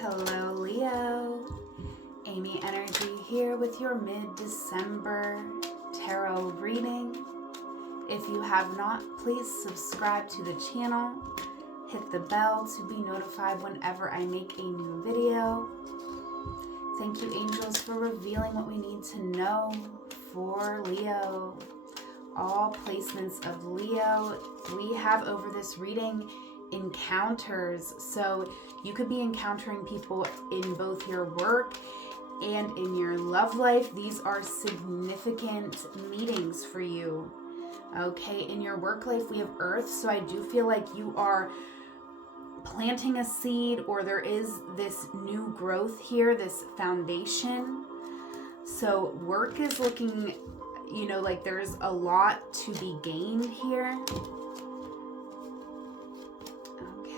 Hello, Leo. Amy Energy here with your mid-December tarot reading. If you have not, please subscribe to the channel. Hit the bell to be notified whenever I make a new video. Thank you, angels, for revealing what we need to know for Leo. All placements of Leo we have over this reading encounters. So you could be encountering people in both your work and in your love life. These are significant meetings for you. Okay, in your work life we have Earth, so I do feel like you are planting a seed, or there is this new growth here, this foundation. So work is looking, like there's a lot to be gained here.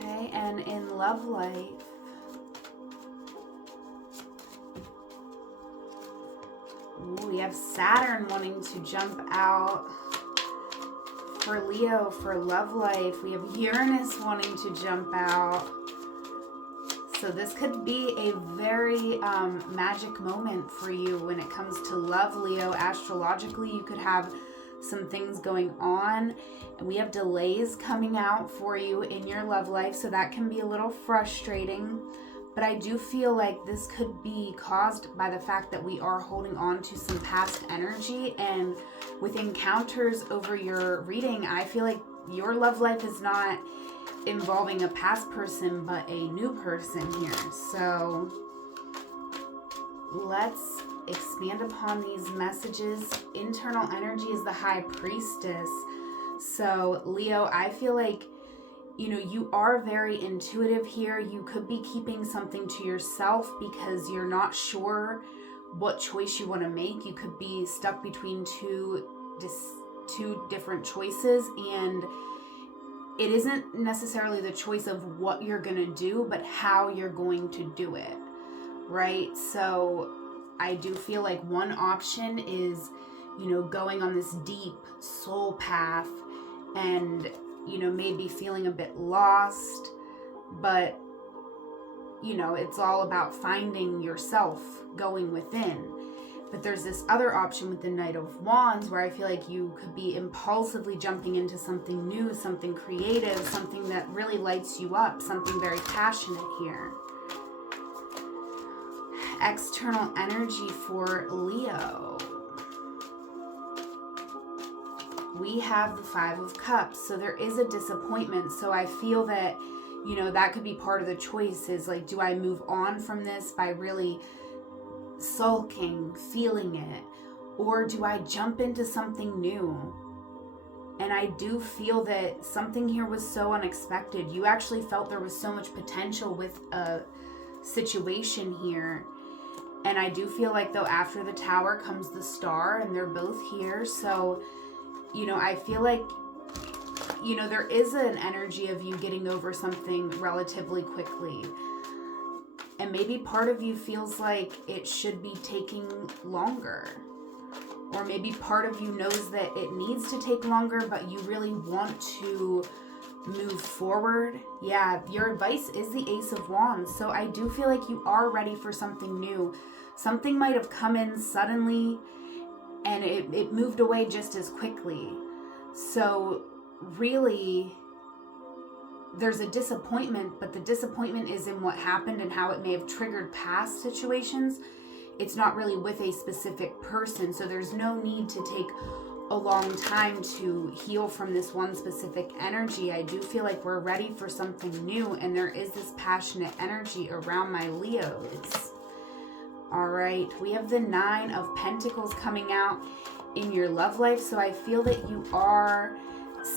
Okay, and in love life, we have Saturn wanting to jump out. For Leo, for love life, we have Uranus wanting to jump out. So this could be a very magic moment for you when it comes to love, Leo. Astrologically, you could have some things going on. And we have delays coming out for you in your love life, so that can be a little frustrating. But I do feel like this could be caused by the fact that we are holding on to some past energy. And with encounters over your reading, I feel like your love life is not involving a past person, but a new person here. So let's expand upon these messages. Internal energy is the High Priestess. So Leo, I feel like you are very intuitive here. You could be keeping something to yourself because you're not sure what choice you want to make. You could be stuck between two different choices, and it isn't necessarily the choice of what you're going to do, but how you're going to do it, right? So I do feel like one option is, going on this deep soul path and maybe feeling a bit lost, but it's all about finding yourself, going within. But there's this other option with the Knight of Wands where I feel like you could be impulsively jumping into something new, something creative, something that really lights you up, something very passionate here. External energy for Leo. We have the Five of Cups, so there is a disappointment. So I feel that, that could be part of the choice is like, do I move on from this by really sulking, feeling it, or do I jump into something new? And I do feel that something here was so unexpected. You actually felt there was so much potential with a situation here. And I do feel like, though, after the Tower comes the Star, and they're both here. So I feel like, there is an energy of you getting over something relatively quickly. And maybe part of you feels like it should be taking longer. Or maybe part of you knows that it needs to take longer, but you really want to move forward. Yeah, your advice is the Ace of Wands. So I do feel like you are ready for something new. Something might have come in suddenly and it moved away just as quickly. So really, there's a disappointment, but the disappointment is in what happened and how it may have triggered past situations. It's not really with a specific person, so there's no need to take a long time to heal from this one specific energy. I do feel like we're ready for something new, and there is this passionate energy around my Leos. All right, we have the Nine of Pentacles coming out in your love life. So I feel that you are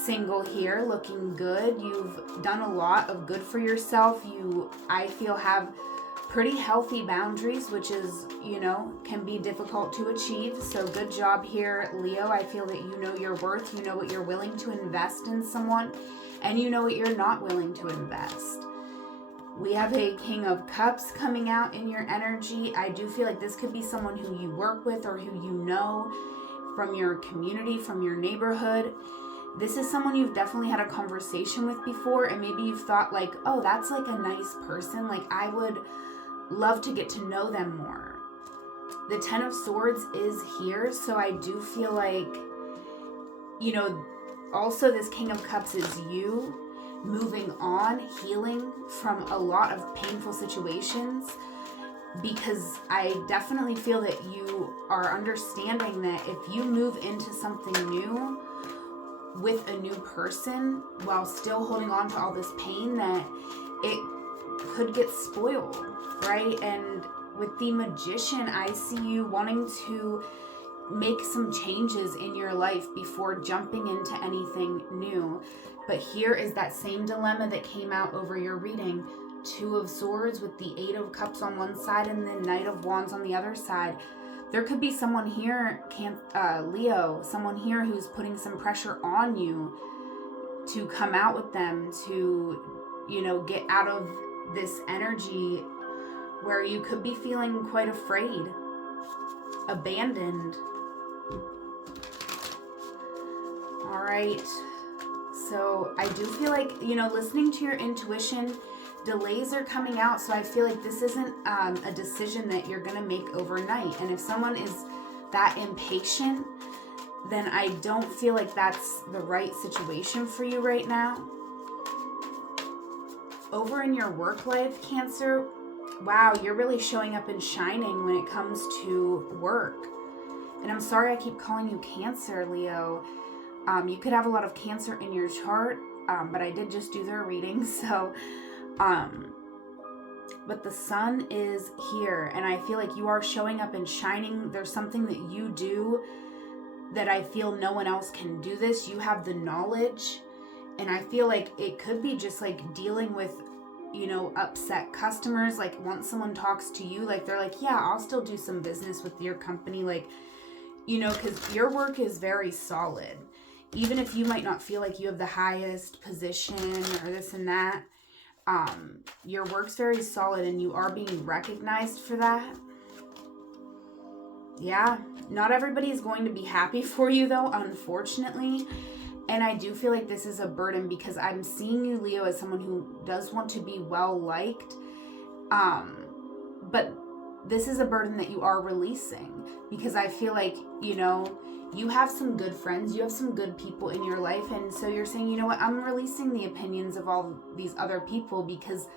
single here, looking good. You've done a lot of good for yourself. You, I feel, have pretty healthy boundaries, which is, can be difficult to achieve. So good job here, Leo. I feel that you know your worth. You know what you're willing to invest in someone, and you know what you're not willing to invest. We have a King of Cups coming out in your energy. I do feel like this could be someone who you work with or who you know from your community, from your neighborhood. This is someone you've definitely had a conversation with before, and maybe you've thought like, oh, that's like a nice person. Like I would love to get to know them more. The Ten of Swords is here, so I do feel like, you know, also this King of Cups is you moving on, healing from a lot of painful situations, because I definitely feel that you are understanding that if you move into something new with a new person while still holding on to all this pain, that it could get spoiled, right? And with the Magician, I see you wanting to make some changes in your life before jumping into anything new. But here is that same dilemma that came out over your reading. Two of Swords with the Eight of Cups on one side and the Knight of Wands on the other side. There could be someone here, Leo, someone here who's putting some pressure on you to come out with them, to, you know, get out of this energy where you could be feeling quite afraid, abandoned. All right. So I do feel like, you know, listening to your intuition, delays are coming out. So I feel like this isn't a decision that you're going to make overnight. And if someone is that impatient, then I don't feel like that's the right situation for you right now. Over in your work life, Cancer, wow, you're really showing up and shining when it comes to work. And I'm sorry I keep calling you Cancer, Leo. You could have a lot of Cancer in your chart, but I did just do their reading, so... but the sun is here, and I feel like you are showing up and shining. There's something that you do that I feel no one else can do this. You have the knowledge, and I feel like it could be just like dealing with, you know, upset customers. Like once someone talks to you, like they're like, yeah, I'll still do some business with your company. Like, you know, because your work is very solid. Even if you might not feel like you have the highest position or this and that, your work's very solid and you are being recognized for that. Yeah, not everybody is going to be happy for you though, unfortunately. And I do feel like this is a burden because I'm seeing you, Leo, as someone who does want to be well liked. But this is a burden that you are releasing because I feel like, you know, you have some good friends, you have some good people in your life, and so you're saying, you know what, I'm releasing the opinions of all these other people because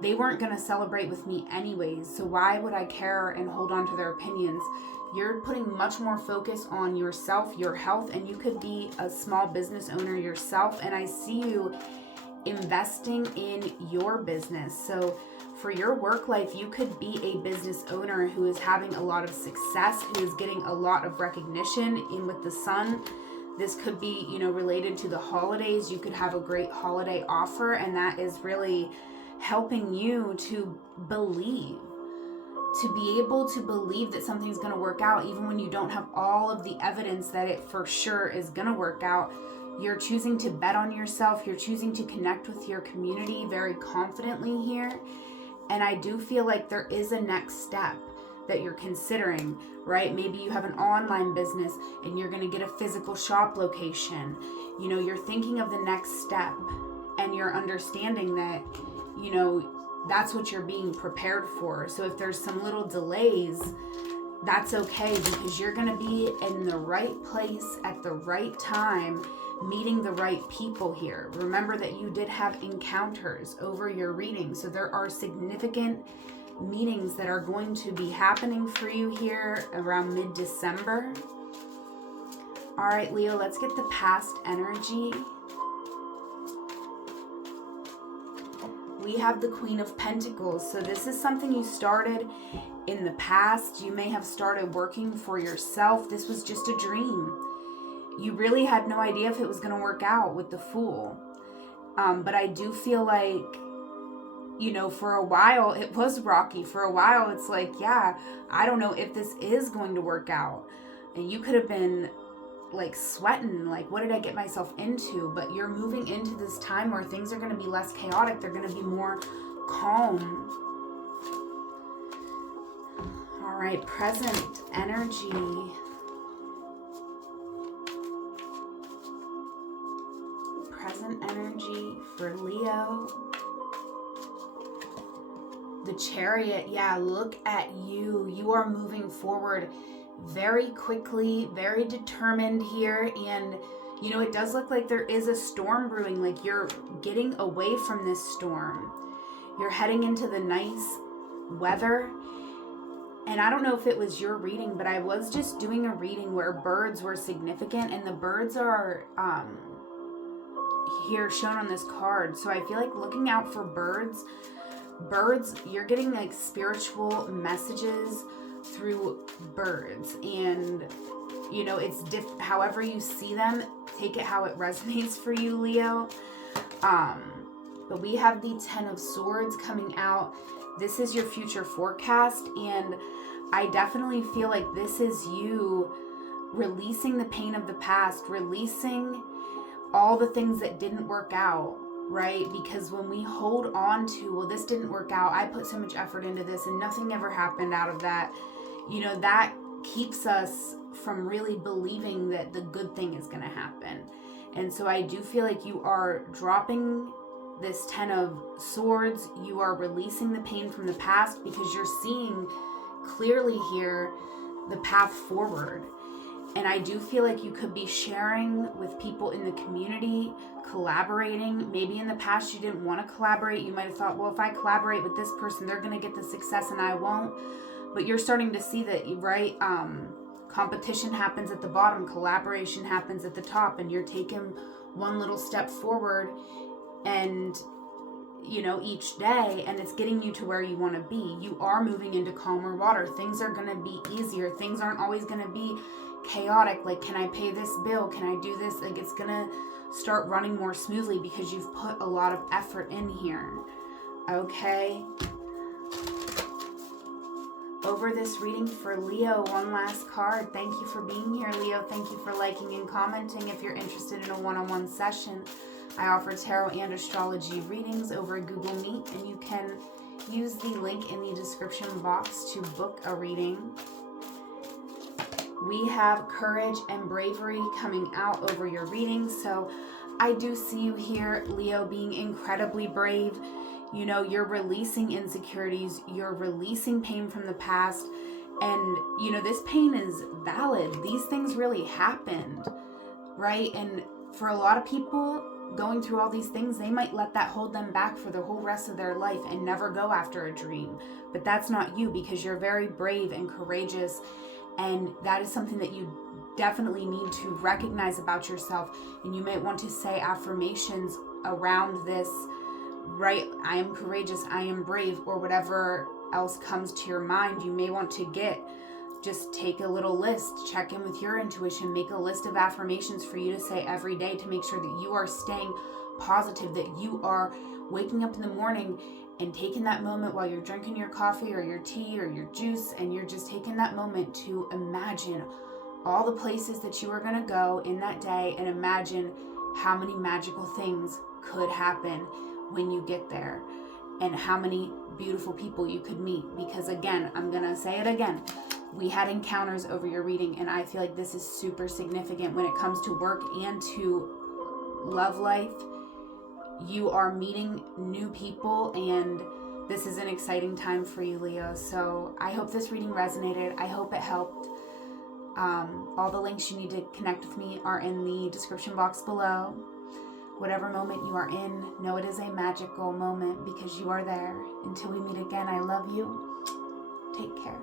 they weren't going to celebrate with me anyways, so why would I care and hold on to their opinions? You're putting much more focus on yourself, your health, and you could be a small business owner yourself, and I see you investing in your business. So for your work life, you could be a business owner who is having a lot of success, who is getting a lot of recognition. In with the sun, this could be, you know, related to the holidays. You could have a great holiday offer, and that is really helping you to believe, to be able to believe that something's going to work out, even when you don't have all of the evidence that it for sure is going to work out. You're choosing to bet on yourself. You're choosing to connect with your community very confidently here. And I do feel like there is a next step that you're considering, right? Maybe you have an online business and you're going to get a physical shop location. You know, you're thinking of the next step and you're understanding that, you know, that's what you're being prepared for. So if there's some little delays, that's okay because you're going to be in the right place at the right time, meeting the right people here. Remember that you did have encounters over your reading. So there are significant meetings that are going to be happening for you here around mid-December. All right, Leo, let's get the past energy. We have the Queen of Pentacles. So this is something you started in the past. You may have started working for yourself. This was just a dream. You really had no idea if it was going to work out with the Fool. But I do feel like, you know, for a while it was rocky. For a while it's like, yeah, I don't know if this is going to work out. And you could have been like sweating, like, what did I get myself into? But you're moving into this time where things are going to be less chaotic. They're going to be more calm. All right, present energy. Present energy for Leo. The Chariot, yeah, look at you. You are moving forward very quickly, very determined here. And, you know, it does look like there is a storm brewing, like you're getting away from this storm. You're heading into the nice weather. And I don't know if it was your reading, but I was just doing a reading where birds were significant, and the birds are here shown on this card. So I feel like looking out for birds, you're getting like spiritual messages through birds. And, you know, it's however you see them, take it how it resonates for you, Leo. But we have the 10 of Swords coming out. This is your future forecast, and I definitely feel like this is you releasing the pain of the past, releasing all the things that didn't work out, right? Because when we hold on to, well, this didn't work out, I put so much effort into this and nothing ever happened out of that, you know, that keeps us from really believing that the good thing is going to happen. And so I do feel like you are dropping this 10 of Swords. You are releasing the pain from the past because you're seeing clearly here the path forward. And I do feel like you could be sharing with people in the community, collaborating. Maybe in the past you didn't want to collaborate. You might have thought, well, if I collaborate with this person, they're going to get the success and I won't. But you're starting to see that, right? Competition happens at the bottom, collaboration happens at the top, and you're taking one little step forward, and, you know, each day, and it's getting you to where you want to be. You are moving into calmer water. Things are going to be easier. Things aren't always going to be chaotic. Like, can I pay this bill? Can I do this? Like, it's going to start running more smoothly because you've put a lot of effort in here. Okay. Over this reading for Leo, one last card. Thank you for being here, Leo. Thank you for liking and commenting. If you're interested in a one-on-one session, I offer tarot and astrology readings over Google Meet, and you can use the link in the description box to book a reading. We have courage and bravery coming out over your reading. So I do see you here, Leo, being incredibly brave. You know, you're releasing insecurities, you're releasing pain from the past, and, you know, this pain is valid. These things really happened, right? And for a lot of people going through all these things, they might let that hold them back for the whole rest of their life and never go after a dream. But that's not you, because you're very brave and courageous, and that is something that you definitely need to recognize about yourself. And you might want to say affirmations around this, right? I am courageous, I am brave, or whatever else comes to your mind. You may want to just take a little list, check in with your intuition, make a list of affirmations for you to say every day to make sure that you are staying positive, that you are waking up in the morning and taking that moment while you're drinking your coffee or your tea or your juice, and you're just taking that moment to imagine all the places that you are going to go in that day, and imagine how many magical things could happen when you get there, and how many beautiful people you could meet. Because again, I'm gonna say it again, we had encounters over your reading, and I feel like this is super significant when it comes to work and to love life. You are meeting new people, and this is an exciting time for you, Leo. So I hope this reading resonated. I hope it helped. All the links you need to connect with me are in the description box below. Whatever moment you are in, know it is a magical moment because you are there. Until we meet again, I love you. Take care.